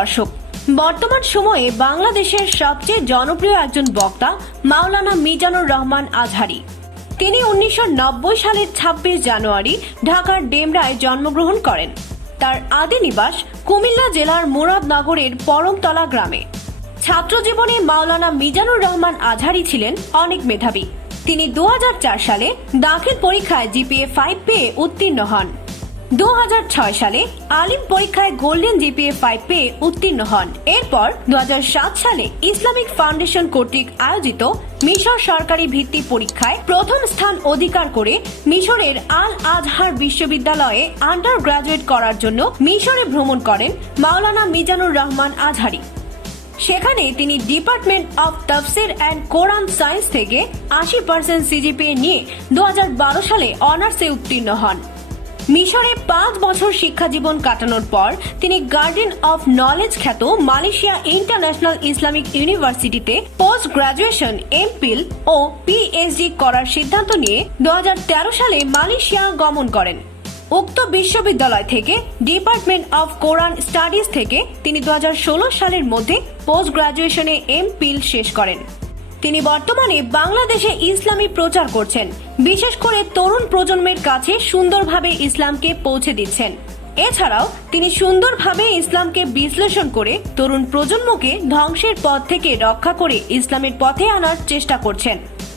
দর্শক। বর্তমান সময়ে বাংলাদেশের সবচেয়ে জনপ্রিয় একজন বক্তা মাওলানা মিজানুর রহমান আজহারি। তিনি উনিশশো নব্বই সালের ছাব্বিশ জানুয়ারি ঢাকার ডেমরায় জন্মগ্রহণ করেন। তার আদি নিবাস কুমিল্লা জেলার মুরাদনগরের পরমতলা গ্রামে। ছাত্র জীবনে মাওলানা মিজানুর রহমান আজহারি ছিলেন অনেক মেধাবী। তিনি দু হাজার চার সালে দাখিল পরীক্ষায় জিপিএ ফাইভ পেয়ে উত্তীর্ণ হন। দু হাজার ছয় সালে আলিম পরীক্ষায় গোল্ডেন জিপিএ ফাইভ পেয়ে উত্তীর্ণ হন। এরপর দু হাজার সাত সালে ইসলামিক ফাউন্ডেশন কর্তৃক আয়োজিত মিশর সরকারি ভিত্তি পরীক্ষায় প্রথম স্থান অধিকার করে মিশরের আল আজহার বিশ্ববিদ্যালয়ে আন্ডার গ্রাজুয়েট করার জন্য মিশরে ভ্রমণ করেন মাওলানা মিজানুর রহমান আজহারি। সেখানে তিনি ডিপার্টমেন্ট অফ তফসির অ্যান্ড কোরআন সায়েন্স থেকে আশি পার্সেন্ট সিজিপিএ নিয়ে দু হাজার বারো সালে অনার্সে উত্তীর্ণ হন। মিশরে পাঁচ বছর শিক্ষা জীবন কাটানোর পর তিনি গার্ডেন অফ নলেজ খ্যাত মালয়েশিয়া ইন্টারন্যাশনাল ইসলামিক ইউনিভার্সিটিতে পোস্ট গ্রাজুয়েশন এমপিল ও পিএইচডি করার সিদ্ধান্ত নিয়ে দু হাজার তেরো সালে মালয়েশিয়া গমন করেন। উক্ত বিশ্ববিদ্যালয় থেকে ডিপার্টমেন্ট অফ কোরআন স্টাডিজ থেকে তিনি দু হাজার ষোলো সালের মধ্যে পোস্ট গ্রাজুয়েশনে এমপিল শেষ করেন। তিনি বর্তমানে বাংলাদেশে ইসলামী প্রচার করছেন। বিশেষ করে তরুণ প্রজন্মের কাছে সুন্দরভাবে ইসলামকে পৌঁছে দিচ্ছেন। এছাড়াও তিনি সুন্দরভাবে ইসলামকে বিশ্লেষণ করে তরুণ প্রজন্মকে ধ্বংসের পথ থেকে রক্ষা করে ইসলামের পথে আনার চেষ্টা করছেন।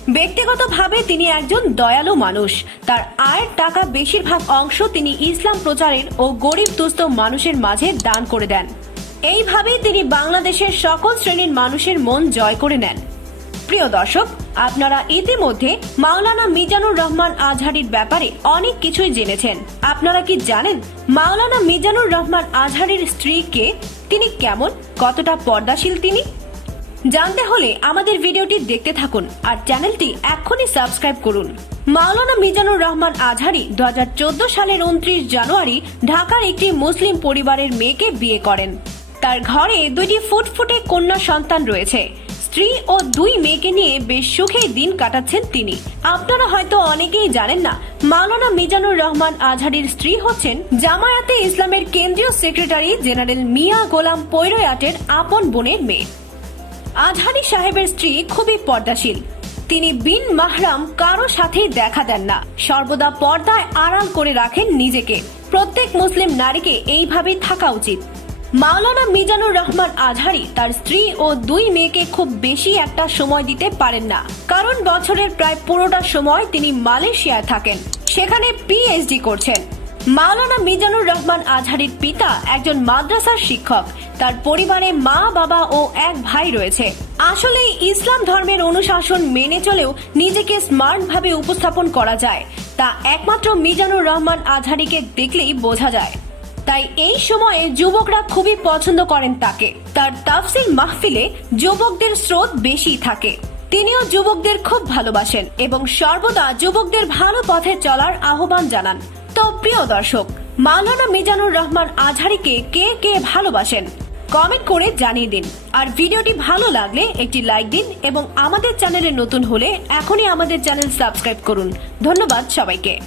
ব্যক্তিগতভাবে তিনি একজন দয়ালু মানুষ। তার আয়ের টাকা বেশিরভাগ অংশ তিনি ইসলাম প্রচারের ও গরিব দুস্থ মানুষের মাঝে দান করে দেন। এইভাবেই তিনি বাংলাদেশের সকল শ্রেণির মানুষের মন জয় করে নেন। প্রিয় দর্শক, আপনারা ইতিমধ্যে মাওলানা মিজানুর রহমান আজহারির ব্যাপারে অনেক কিছুই জেনেছেন। আপনারা কি জানেন মাওলানা মিজানুর রহমান আজহারির স্ত্রীকে তিনি কেমন, কতটা পর্দাশীল তিনি? জানতে হলে আমাদের ভিডিওটি দেখতে থাকুন আর চ্যানেলটি এক্ষুনি সাবস্ক্রাইব করুন। মাওলানা মিজানুর রহমান আজহারি দু হাজার চোদ্দ সালের উনত্রিশ জানুয়ারি ঢাকার একটি মুসলিম পরিবারের মেয়েকে বিয়ে করেন। তার ঘরে দুইটি ফুটফুটে কন্যা সন্তান রয়েছে। স্ত্রী ও দুই মেয়েকে নিয়ে বেশ সুখেই দিন কাটাচ্ছেন তিনি। আপনারা হয়তো অনেকেই জানেন না, মাওলানা মিজানুর রহমান আজহারির স্ত্রী হচ্ছেন জামায়াতে ইসলামের কেন্দ্রীয় সেক্রেটারি জেনারেল মিয়া গোলাম পৈরয়াটের আপন বোনের মেয়ে। আজহারি সাহেবের স্ত্রী খুবই পর্দাশীল। তিনি বিন মাহরাম কারও সাথেই দেখা দেন না। সর্বদা পর্দায় আড়াল করে রাখেন নিজেকে। প্রত্যেক মুসলিম নারীকে এইভাবেই থাকা উচিত। মাওলানা মিজানুর রহমান আজহারি তার স্ত্রী ও দুই মেয়েকে খুব বেশি একটা সময় দিতে পারেন না। কারণ বছরের প্রায় পুরোটা সময় তিনি মালয়েশিয়ায় থাকেন। সেখানে পিএইচডি করছেন। মাওলানা মিজানুর রহমান আজহারির পিতা একজন মাদ্রাসার শিক্ষক। তার পরিবারে মা, বাবা ও এক ভাই রয়েছে। আসলে ইসলাম ধর্মের অনুশাসন মেনে চলেও নিজেকে স্মার্ট ভাবে উপস্থাপন করা যায়। তা একমাত্র মিজানুর রহমান আজহারিকে দেখলেই বোঝা যায়। তাই এই সময়ে যুবকরা খুবই পছন্দ করেন তাকে। তার তাফসিল মাহফিলে যুবকদের স্রোত বেশি থাকে। তিনিও যুবকদের খুব ভালোবাসেন এবং সর্বদা যুবকদের ভালো পথে চলার আহ্বান জানান। তো প্রিয় দর্শক, মাওলানা মিজানুর রহমান আজহারিকে কে কে ভালোবাসেন? কমেন্ট করে জানিয়ে দিন। আর ভিডিওটি ভালো লাগলে একটি লাইক দিন এবং আমাদের চ্যানেলে নতুন হলে এখনই আমাদের চ্যানেল সাবস্ক্রাইব করুন। ধন্যবাদ সবাইকে।